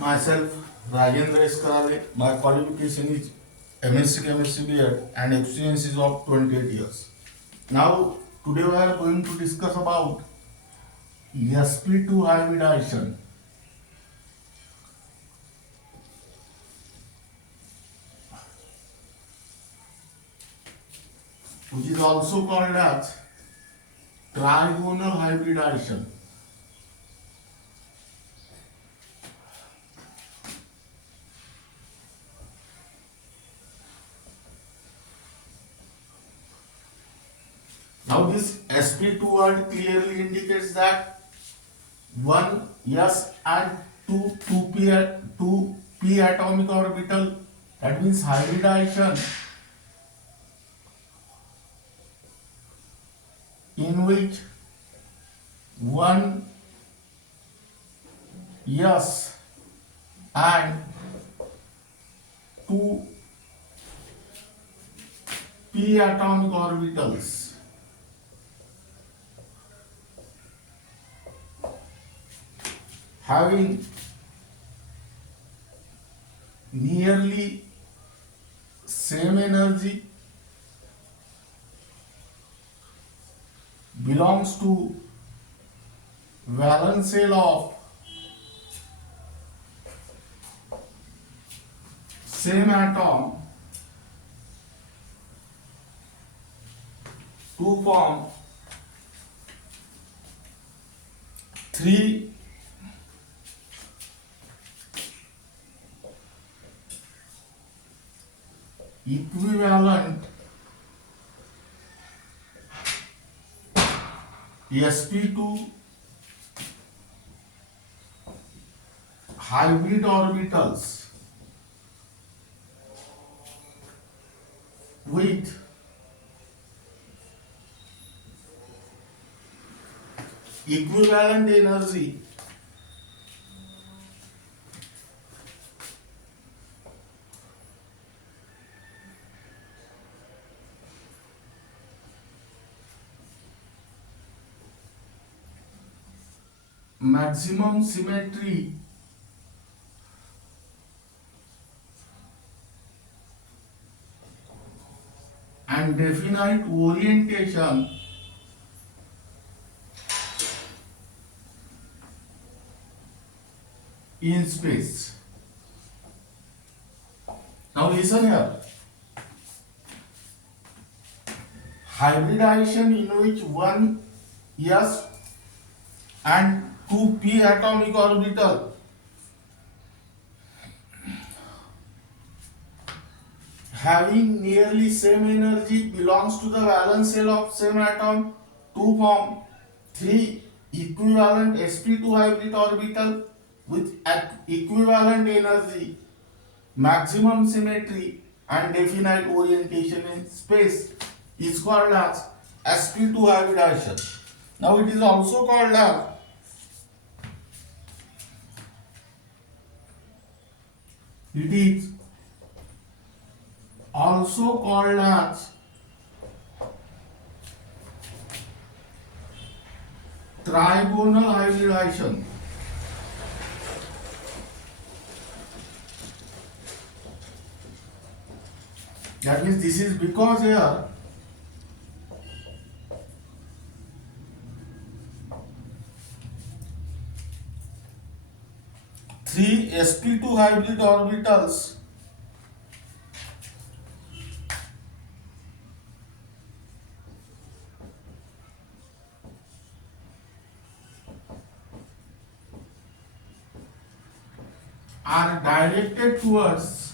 Myself, Rajendra S. Karale. My qualification is MSc Chemistry B.Ed and experience is of 28 years. Now, today we are going to discuss about sp2 hybridization, which is also called as trigonal hybridization. Now this sp2 word clearly indicates that one s and two p atomic orbital, that means hybridization in which one s and two p atomic orbitals having nearly same energy belongs to valence shell of same atom to form three equivalent sp2 hybrid orbitals with equivalent energy maximum symmetry and definite orientation in space. Now listen here. Hybridization in which one s and two p atomic orbital having nearly same energy belongs to the valence shell of same atom to form three equivalent sp2 hybrid orbital with equivalent energy, maximum symmetry and definite orientation in space is called as sp2 hybridization. Now it is also called as trigonal hybridization. That means this is because here three sp2 hybrid orbitals are directed towards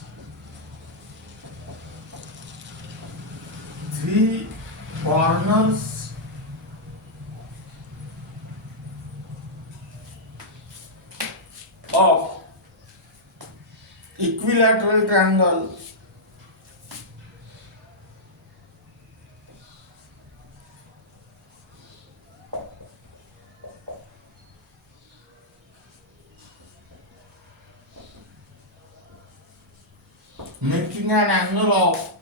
three corners of equilateral triangle making an angle of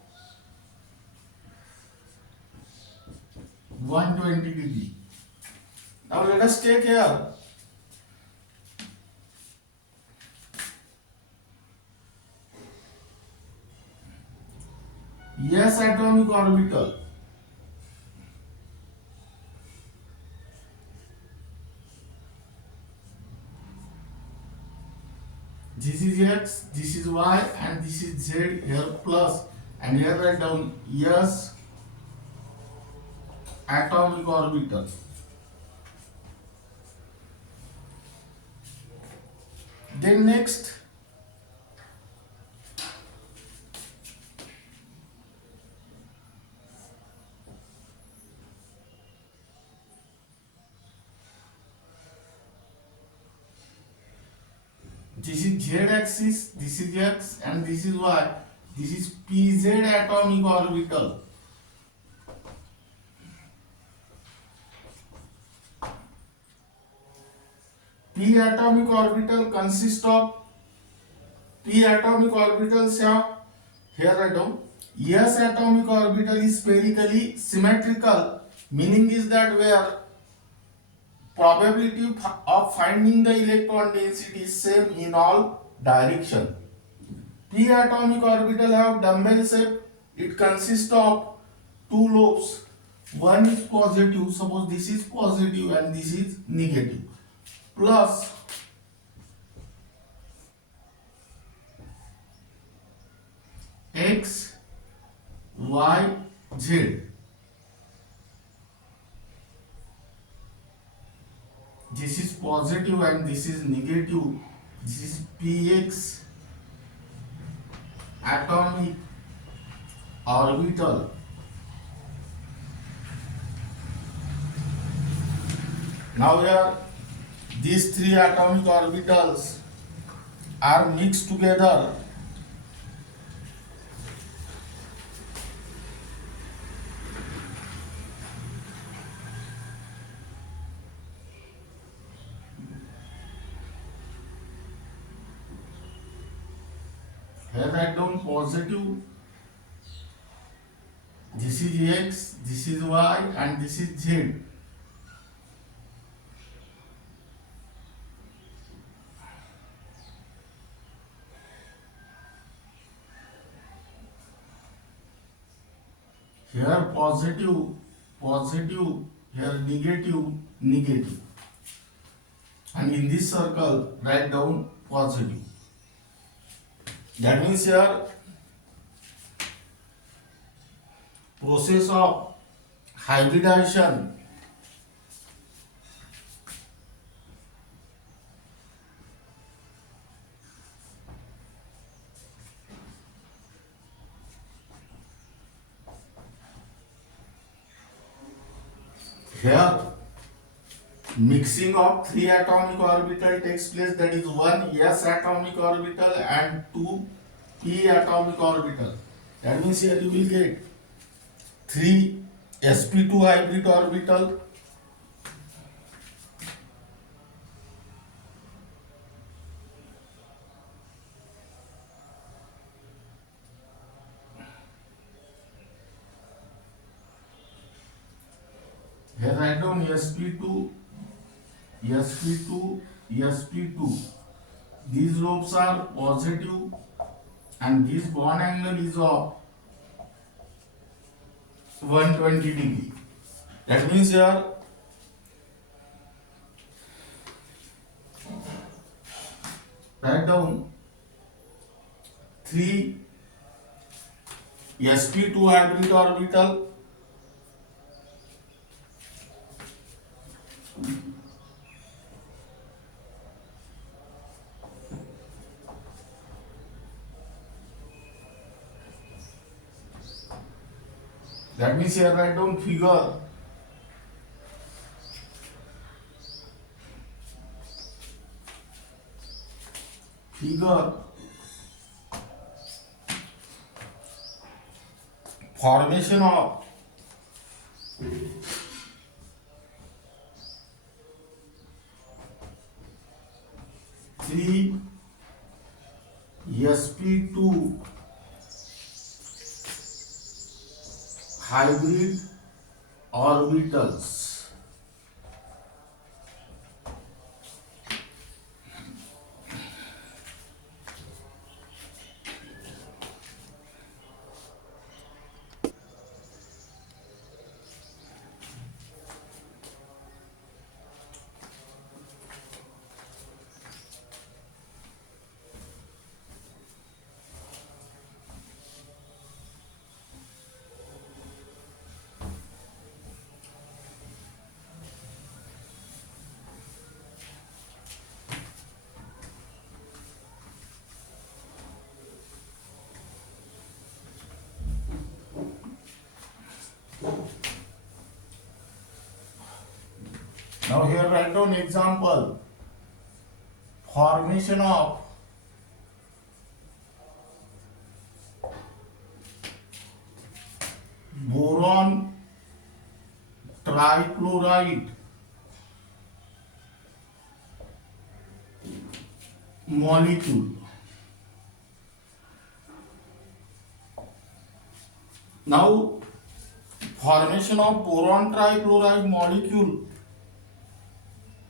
120 degree. Now let us take here atomic orbital. This is X, this is Y, and this is Z. Here plus, and here write down S atomic orbital. Then next, this is Z axis, this is X, and this is Y. This is PZ atomic orbital. P atomic orbital consists of P atomic orbitals have, here write down, S atomic orbital is spherically symmetrical, meaning is that where probability of finding the electron density is same in all direction. P atomic orbital have dumbbell shape. It consists of two lobes. One is positive, suppose this is positive and this is negative, plus X, Y, Z. This is positive and this is negative. This is Px atomic orbital. Now here these three atomic orbitals are mixed together. Here write down positive. This is X, this is Y, and this is Z. Here positive, positive, here negative, negative. And in this circle, write down positive. That means here process of hybridization here mixing of three atomic orbital takes place, that is one S atomic orbital and two P atomic orbital. That means here you will get 3 sp2 hybrid orbital, here write down sp2, sp2, sp2. These lobes are positive and this bond angle is of 120 degree. That means here write down 3 sp2 hybrid orbital, that means here write down figure. Formation of three sp2 hybrid orbitals. Now here write down example. Formation of boron trichloride molecule. Now formation of boron trichloride molecule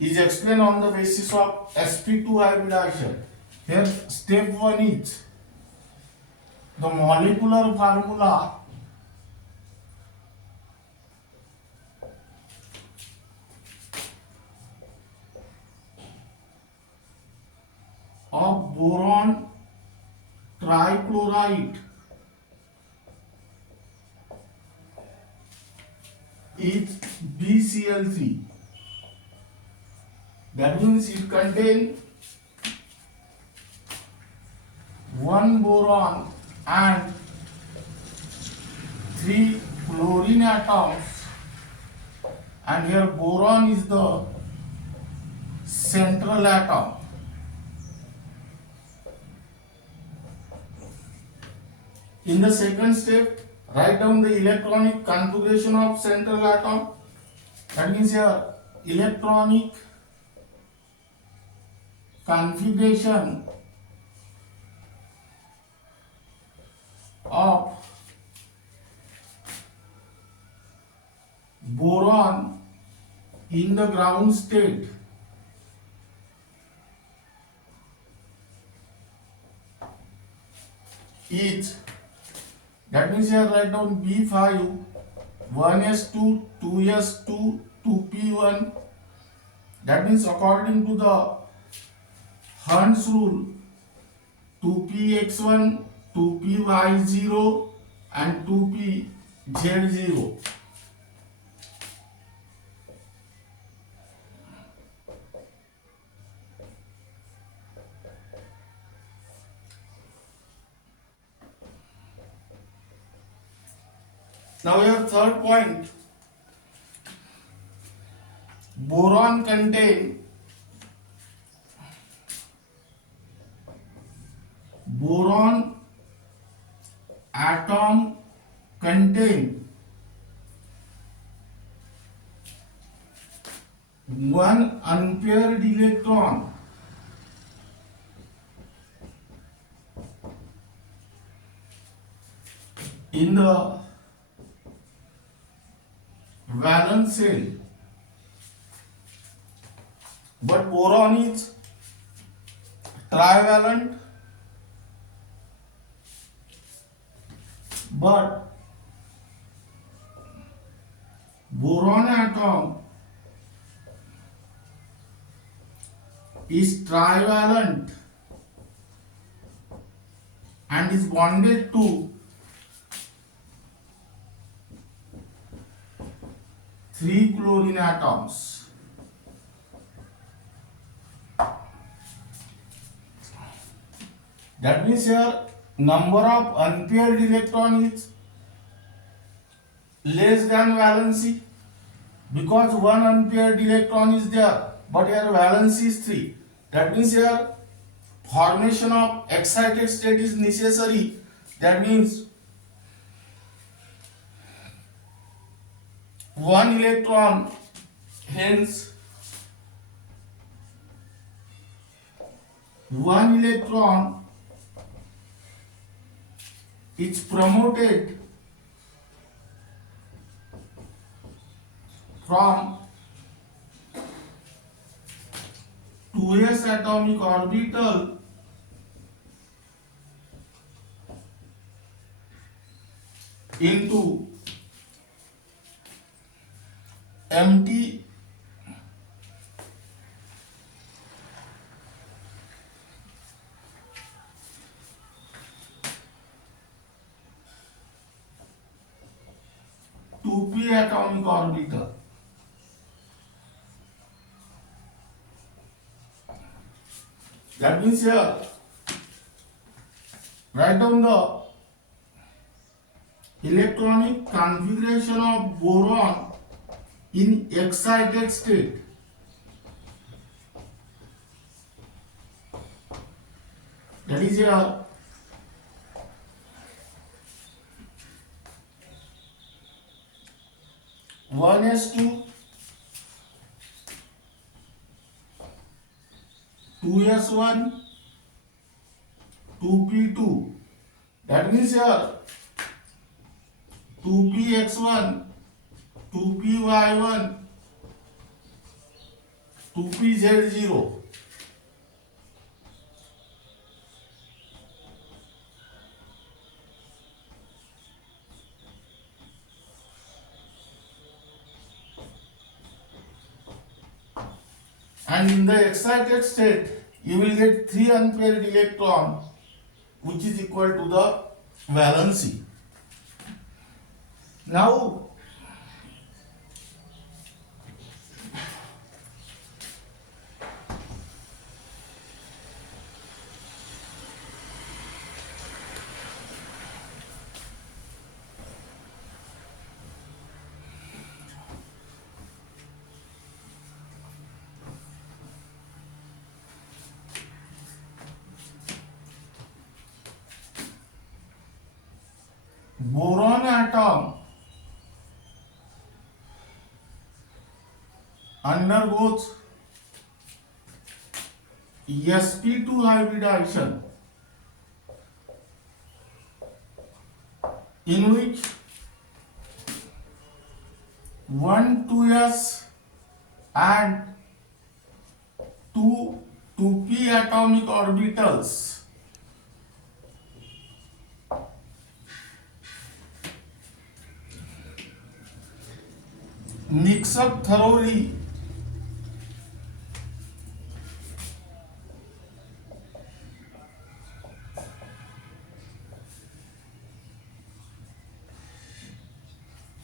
is explained on the basis of sp2 hybridization. Here step 1 is the molecular formula of boron trichloride is BCl3. That means it contains one boron and three chlorine atoms, and here boron is the central atom. In the second step, write down the electronic configuration of central atom. That means here electronic configuration of boron in the ground state is, that means here write down B5, 1s2, 2s2, 2p1. That means according to the Hund's rule, 2px1, 2py0 and 2pz0. Now your third point, boron contain boron atom contain one unpaired electron in the valence shell, but boron is trivalent, but boron atom is trivalent and is bonded to 3 chlorine atoms. That means here number of unpaired electron is less than valency, because one unpaired electron is there, but here valency is 3. That means here formation of excited state is necessary. That means one electron, hence one electron is promoted from 2s atomic orbital into empty atomic orbital. That means here write down the electronic configuration of boron in excited state. That is here 1s2, 2s1, 2p2. That means here 2px1, 2py1, 2pz0. And in the excited state, you will get 3 unpaired electron, which is equal to the valency. Now, boron atom undergoes sp2 hybridization, in which 1 2s and 2p atomic orbitals mix up thoroughly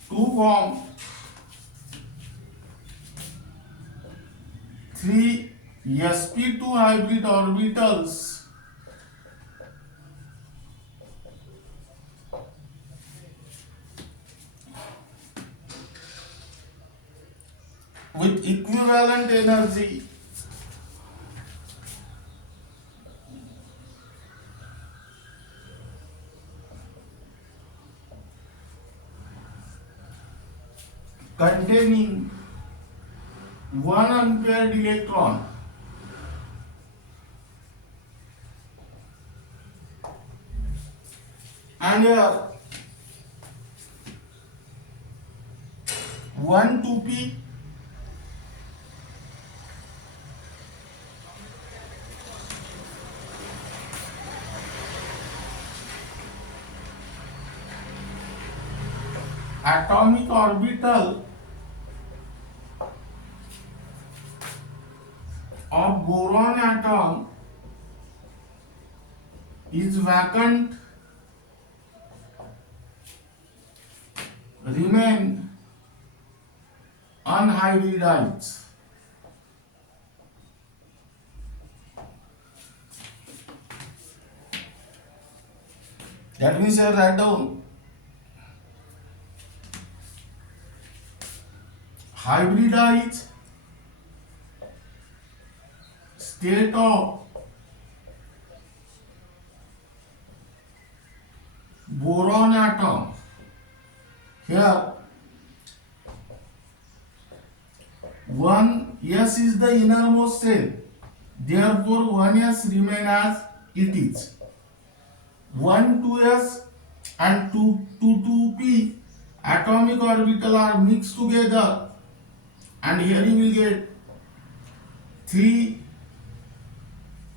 to form 3 sp2 hybrid orbitals with equivalent energy containing 1 unpaired electron and here 1 2p atomic orbital of boron atom is vacant, remain unhybridized. That means I write down hybridized state of boron atom. Here 1s is the innermost shell, therefore 1s remain as it is. 1 2s and 2p atomic orbital are mixed together, and here you will get 3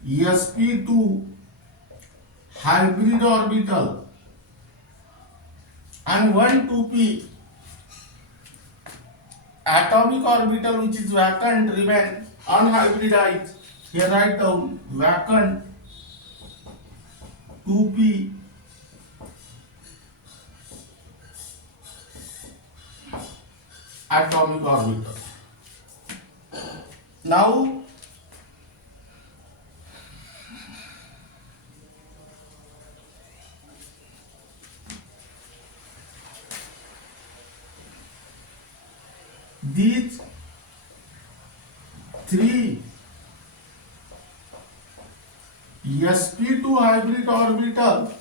sp2 hybrid orbital and 1 2p atomic orbital which is vacant, remain unhybridized. Here write down vacant 2p atomic orbital. Now these 3 sp2 hybrid orbital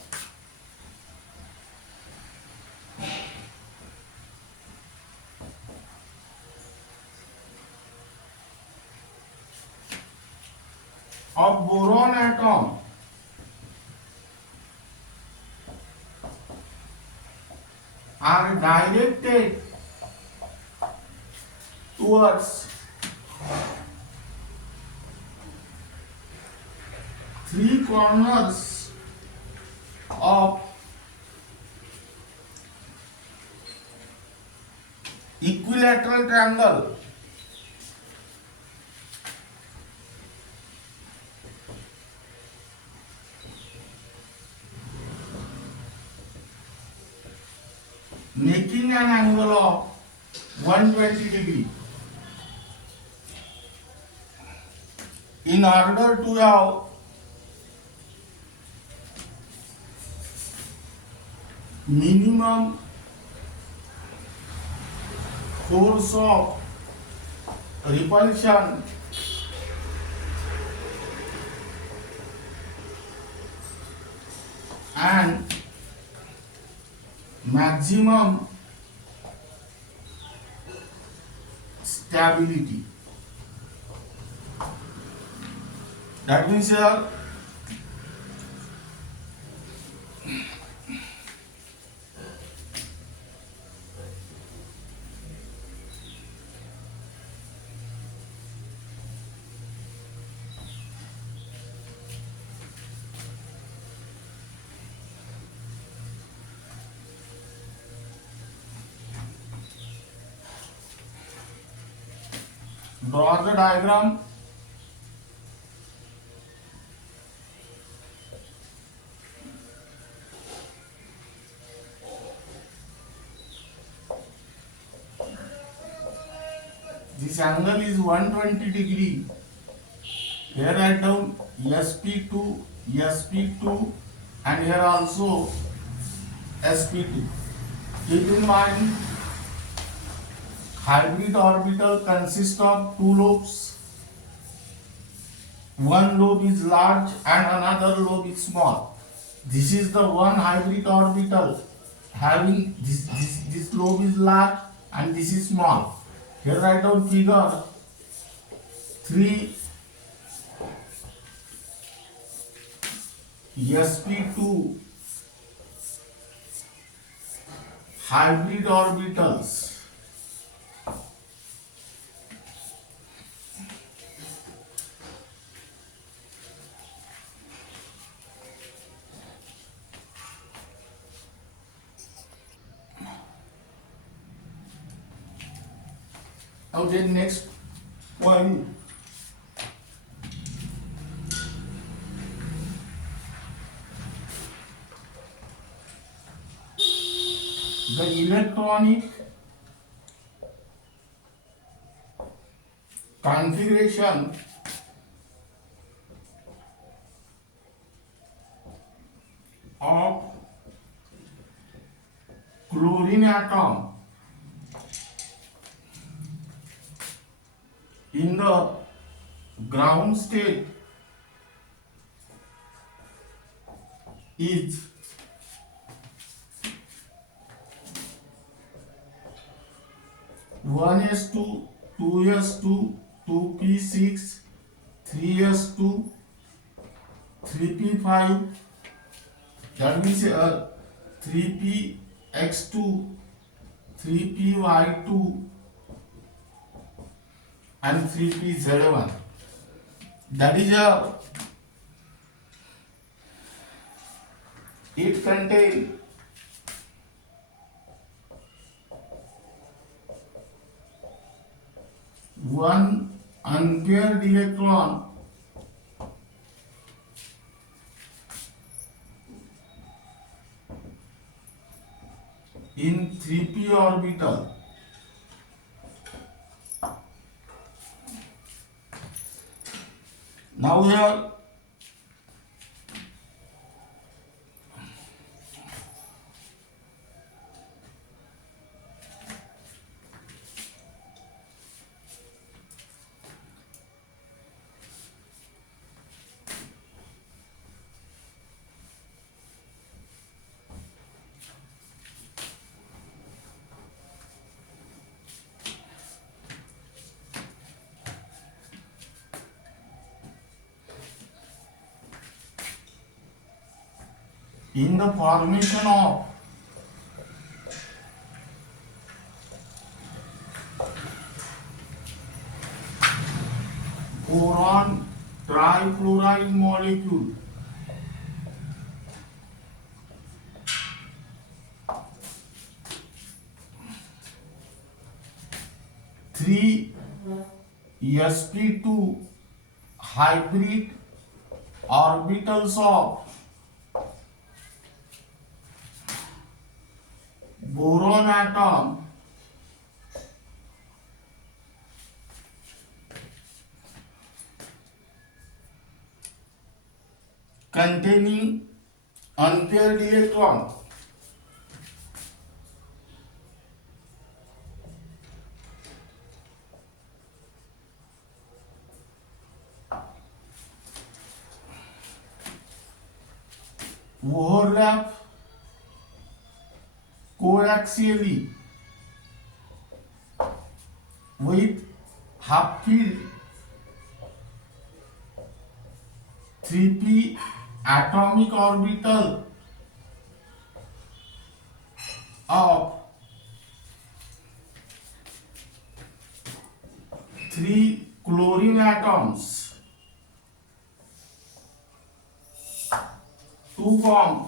of boron atom are directed towards three corners of equilateral triangle making an angle of 120 degree. In order to have minimum force of repulsion and maximum stability. That means here draw the diagram. This angle is 120 degree. Here write down sp2, sp2 and here also sp2. Keep in mind, hybrid orbital consists of two lobes. One lobe is large and another lobe is small. This is the one hybrid orbital having this lobe is large and this is small. Here write down figure 3 sp2 hybrid orbitals. Now then next one, the electronic configuration of chlorine atom in the ground state is one s2, 2s2, 2p6, 3s2, 3p5. That means 3px2, 3py2 and 3pz1. That is it contains one unpaired electron in 3p orbital. Now here in the formation of boron trichloride molecule, three sp2 hybrid orbitals of boron atom containing unpaired electron overlap coaxially with half filled 3p atomic orbital of 3 chlorine atoms to form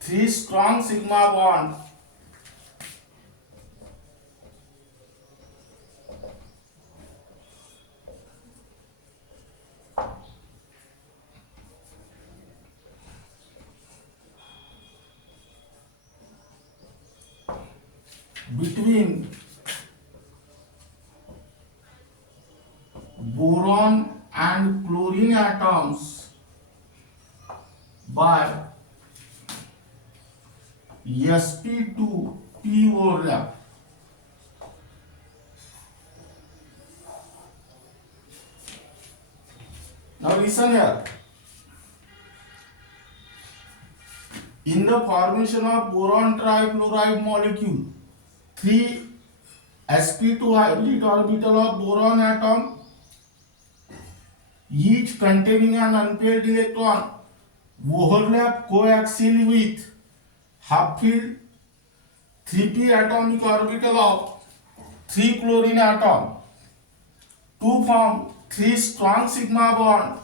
3 strong sigma bond between boron and chlorine atoms by sp2p overlap. Now listen here. In the formation of boron trichloride molecule, 3 sp2 hybrid orbital of boron atom, each containing an unpaired electron, overlap coaxially with half-filled 3p atomic orbital of 3 chlorine atom to form 3 strong sigma bond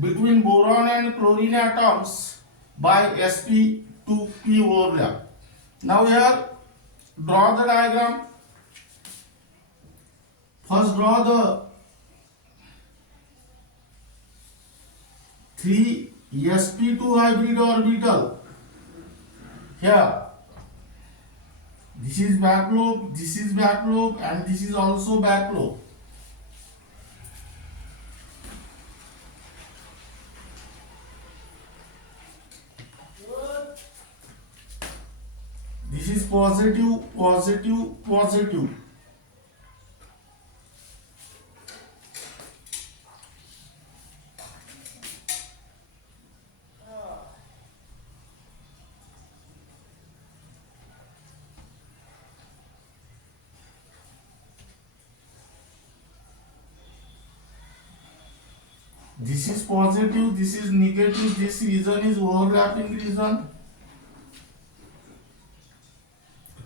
between boron and chlorine atoms by sp2p overlap. Now here draw the diagram. First draw the 3 sp2 hybrid orbital. Here this is back lobe, this is back lobe, and this is also back lobe. This is positive, positive, positive. This is positive, this is negative, this region is overlapping region.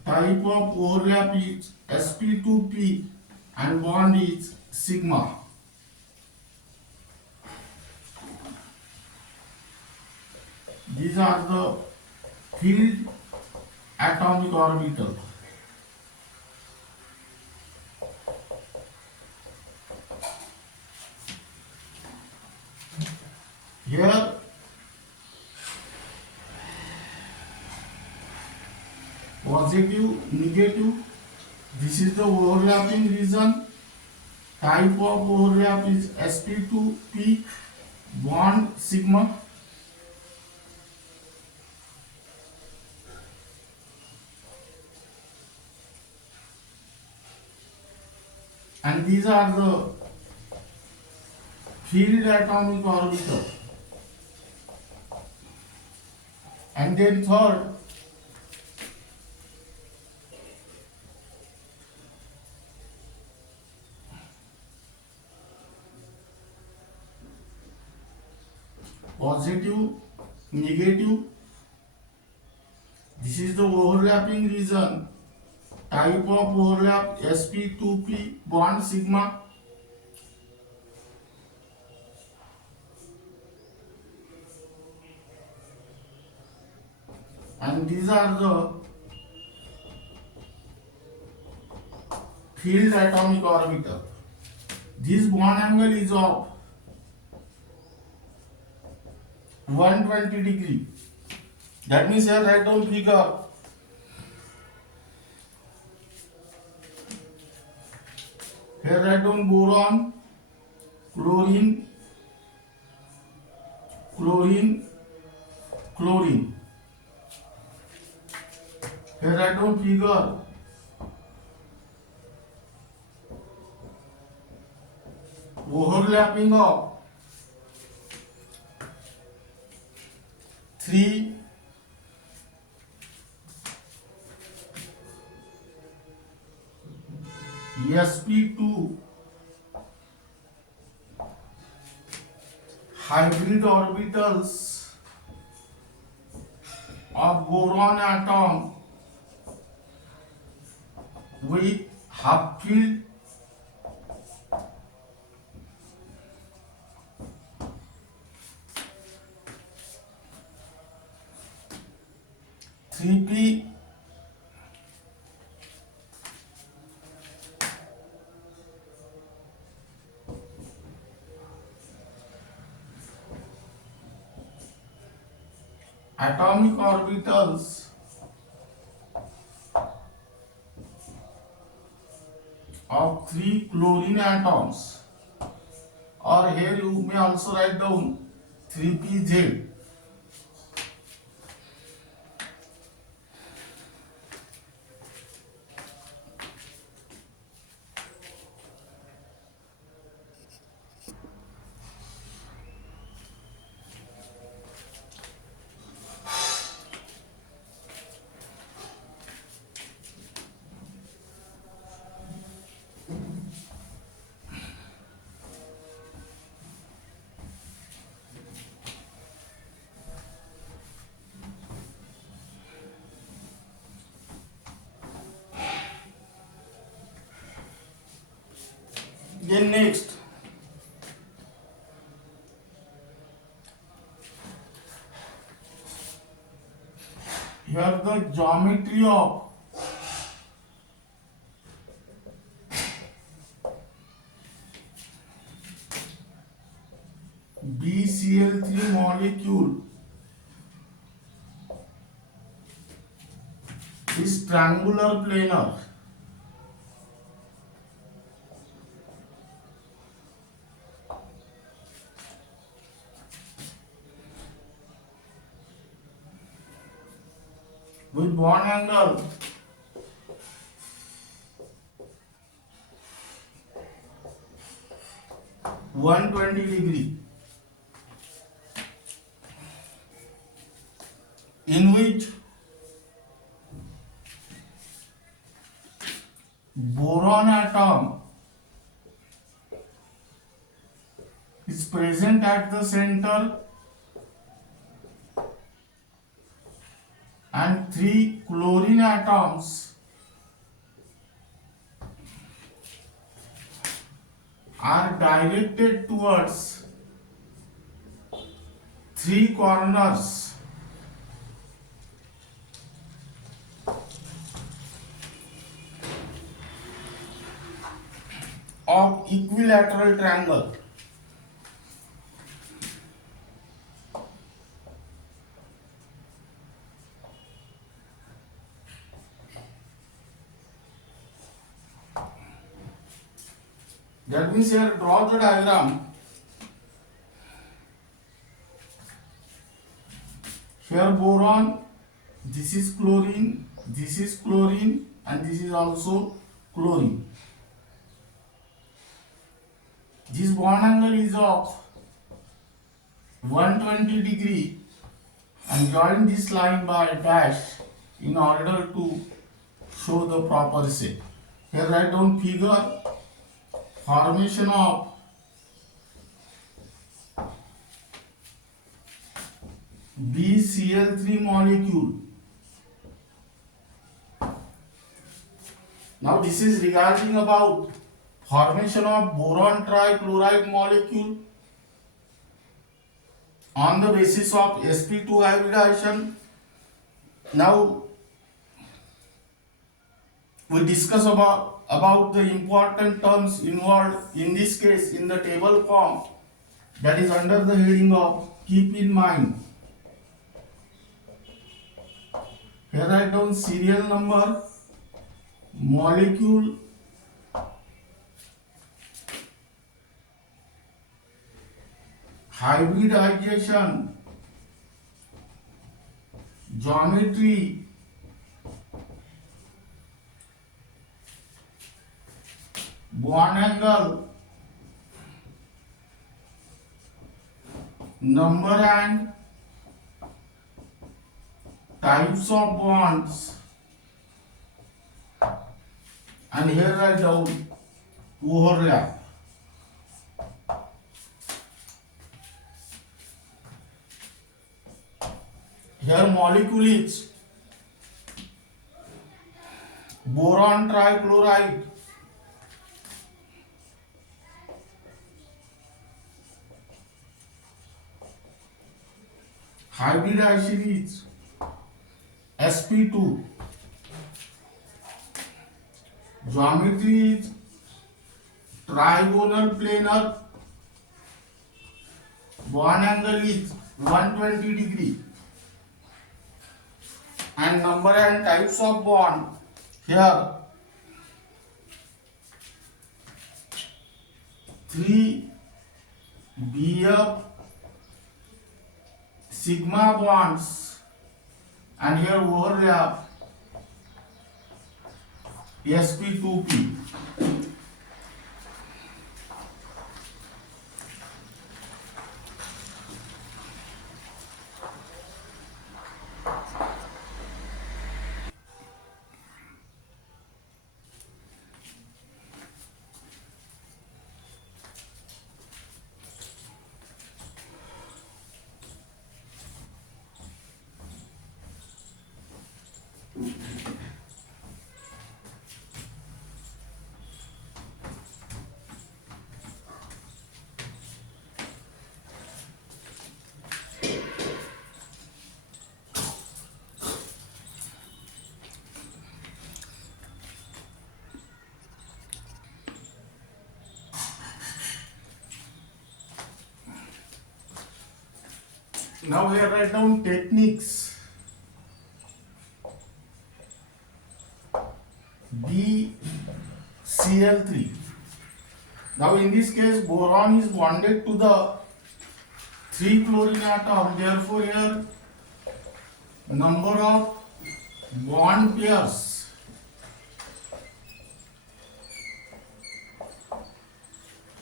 Type of overlap is sp2p and bond is sigma. These are the filled atomic orbital. Here positive, negative, this is the overlapping region. Type of overlap is sp2p, bond sigma. And these are the filled atomic orbital. And then third, positive, negative. This is the overlapping region. Type of overlap sp2p bond sigma. And these are the field atomic orbital. This bond angle is of 120 degree. That means here write down figure. Here write down boron, chlorine, chlorine, chlorine. Here write down figure. Overlapping of 3 sp2 hybrid orbitals of boron atom with half field Three p atomic orbitals of 3 chlorine atoms, or here you may also write down 3pz. Then next, here the geometry of BCl3 molecule is triangular planar. With bond angle 120 degree, in which boron atom is present at the center and 3 chlorine atoms are directed towards 3 corners of equilateral triangle. That means here draw the diagram. Here boron, this is chlorine, and this is also chlorine. This bond angle is of 120 degree, and join this line by a dash in order to show the proper shape. Here write down figure. Formation of BCl3 molecule. Now this is regarding about formation of boron trichloride molecule on the basis of sp2 hybridization. Now we discuss about the important terms involved in this case in the table form, that is under the heading of keep in mind. Here write down serial number, molecule, hybridization, geometry, bond angle, number and types of bonds, and here write down overlap. Here molecule is boron trichloride, hybridization is sp2, geometry is trigonal planar, bond angle is 120 degree, and number and types of bond here 3 BF sigma bonds, and here overlap sp2p. Now here write down techniques. BCl3. Now in this case boron is bonded to the 3 chlorine atom, therefore here number of bond pairs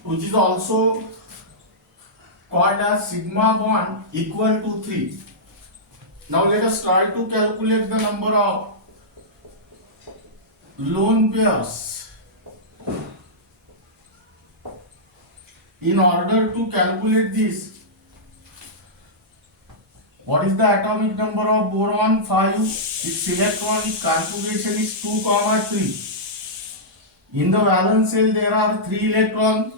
which is also called as sigma bond equal to 3. Now let us try to calculate the number of lone pairs. In order to calculate this, what is the atomic number of boron? 5. Its electronic configuration is 2, 3. In the valence shell there are 3 electrons.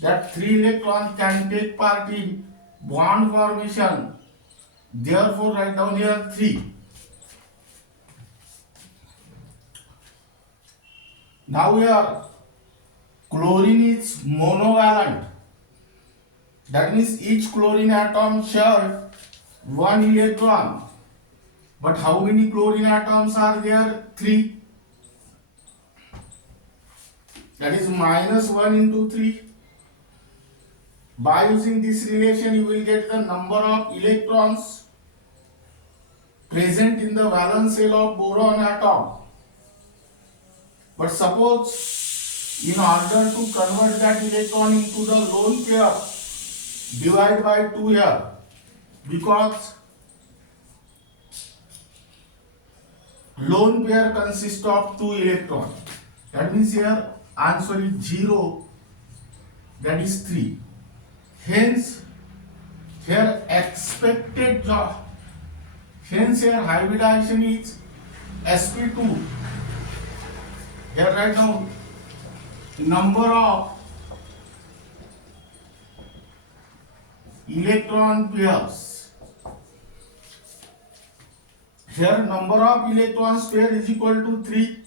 That 3 electrons can take part in bond formation. Therefore write down here 3. Now here chlorine is monovalent. That means each chlorine atom shares 1 electron. But how many chlorine atoms are there? 3. That is minus 1 into 3. By using this relation, you will get the number of electrons present in the valence shell of boron atom. But suppose in order to convert that electron into the lone pair, divide by 2 here, because lone pair consists of 2 electrons. That means here answer is 0, that is 3. Hence, here expected Hence here hybridization is sp2. Here write down number of electron pairs. Here number of electrons pair is equal to 3.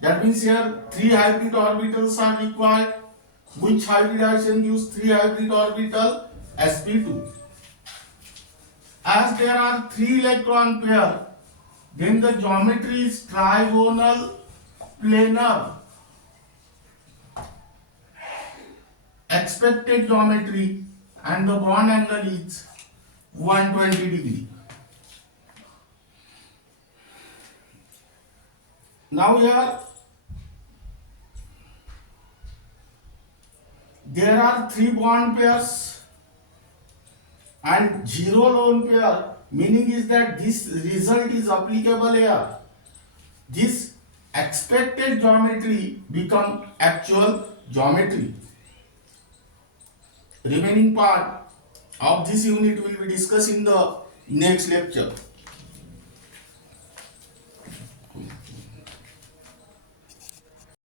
That means here 3 hybrid orbitals are required. Which hybridization gives 3 hybrid orbital? sp2. As there are 3 electron pair, then the geometry is trigonal planar. Expected geometry and the bond angle is 120 degree. Now here there are 3 bond pairs and 0 lone pair, meaning is that this result is applicable here. This expected geometry become actual geometry. Remaining part of this unit will be discussed in the next lecture.